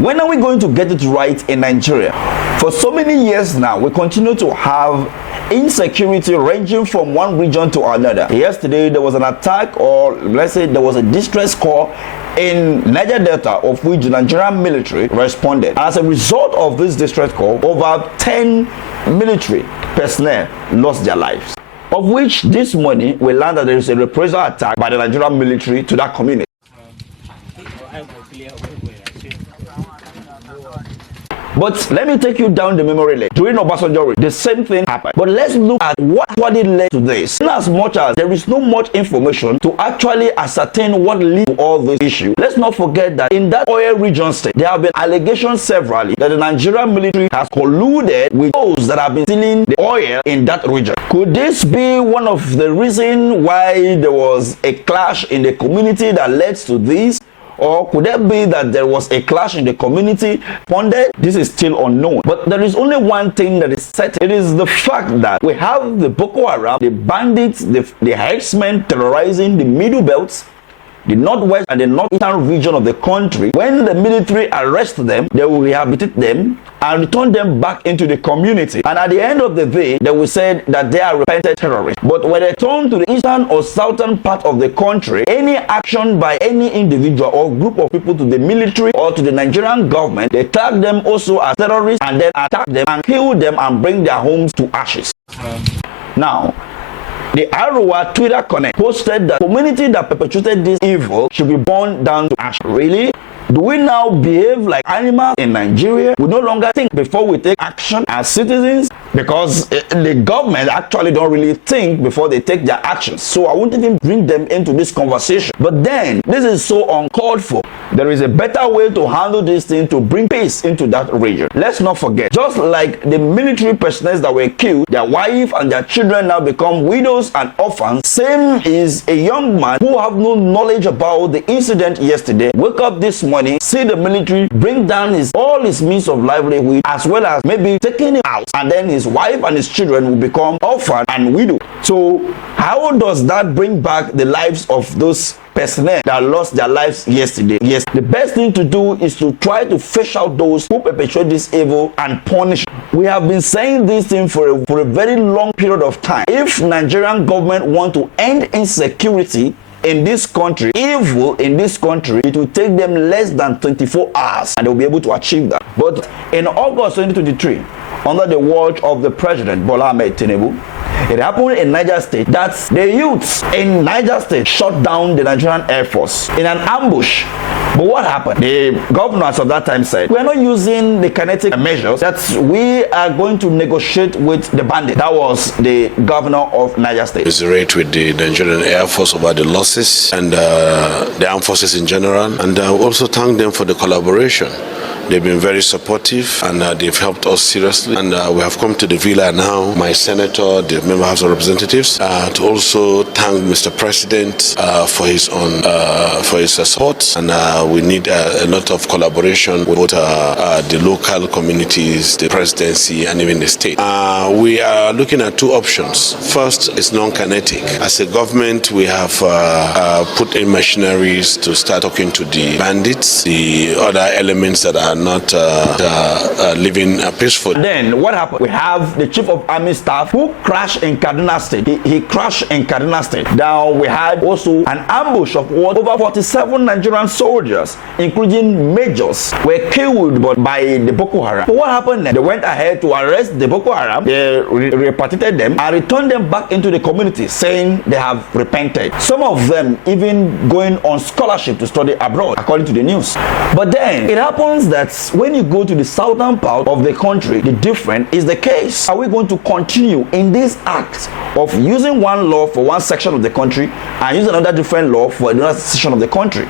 When are we going to get it right in Nigeria? For so many years now, we continue to have insecurity ranging from one region to another. Yesterday, there was an attack, or let's say there was a distress call in Niger Delta, of which the Nigerian military responded. As a result of this distress call, over 10 military personnel lost their lives, of which this morning we learned that there is a reprisal attack by the Nigerian military to that community. But let me take you down the memory lane. During Obasanjo, the same thing happened. But let's look at what actually led to this. In as much as there is no much information to actually ascertain what led to all this issue, let's not forget that in that oil region state, there have been allegations severally that the Nigerian military has colluded with those that have been stealing the oil in that region. Could this be one of the reasons why there was a clash in the community that led to this? Or could it be that there was a clash in the community? Ponded, this is still unknown. But there is only one thing that is certain. It is the fact that we have the Boko Haram, the bandits, the herdsmen terrorizing the middle belts, the northwest and the northeastern region of the country. When the military arrest them, they will rehabilitate them and return them back into the community. And at the end of the day, they will say that they are repentant terrorists. But when they turn to the eastern or southern part of the country, any action by any individual or group of people to the military or to the Nigerian government, they tag them also as terrorists and then attack them and kill them and bring their homes to ashes. Now, the Arua Twitter Connect posted that community that perpetrated this evil should be burned down to ash. Really? Do we now behave like animals in Nigeria? We no longer think before we take action as citizens, because the government actually don't really think before they take their actions. So I won't even bring them into this conversation. But then, this is so uncalled for. There is a better way to handle this thing to bring peace into that region. Let's not forget, just like the military personnel that were killed, their wife and their children now become widows and orphans. Same is a young man who have no knowledge about the incident yesterday. Wake up this morning, see the military bring down all his means of livelihood, as well as maybe taking him out, and then his wife and his children will become orphan and widow. So how does that bring back the lives of those personnel that lost their lives yesterday? Yes, the best thing to do is to try to fish out those who perpetrate this evil and punish. We have been saying this thing for a very long period of time. If Nigerian government want to end insecurity in this country, evil in this country, it will take them less than 24 hours and they'll be able to achieve that. But in August 2023, under the watch of the President Bola Ahmed Tinubu, it happened in Niger State that the youths in Niger State shot down the Nigerian Air Force in an ambush. But what happened? The governors of that time said, we are not using the kinetic measures, that we are going to negotiate with the bandit. That was the governor of Niger State. Commiserate with the Nigerian Air Force about the losses and the armed forces in general, and also thank them for the collaboration. They've been very supportive and they've helped us seriously. And we have come to the villa now, my senator, the member House of Representatives, to also thank Mr. President for his support. And we need a lot of collaboration with both the local communities, the presidency, and even the state. We are looking at two options. First is non-kinetic. As a government, we have put in machineries to start talking to the bandits, the other elements that are not living peacefully. And then what happened? We have the Chief of Army Staff who crashed in Kaduna State. He crashed in Kaduna State. Now we had also an ambush of over 47 Nigerian soldiers, including majors, were killed by the Boko Haram. So what happened then? They went ahead to arrest the Boko Haram. They repatriated them and returned them back into the community, saying they have repented. Some of them even going on scholarship to study abroad, according to the news. But then it happens that when you go to the southern part of the country, the different is the case. Are we going to continue in this act of using one law for one section of the country and using another different law for another section of the country?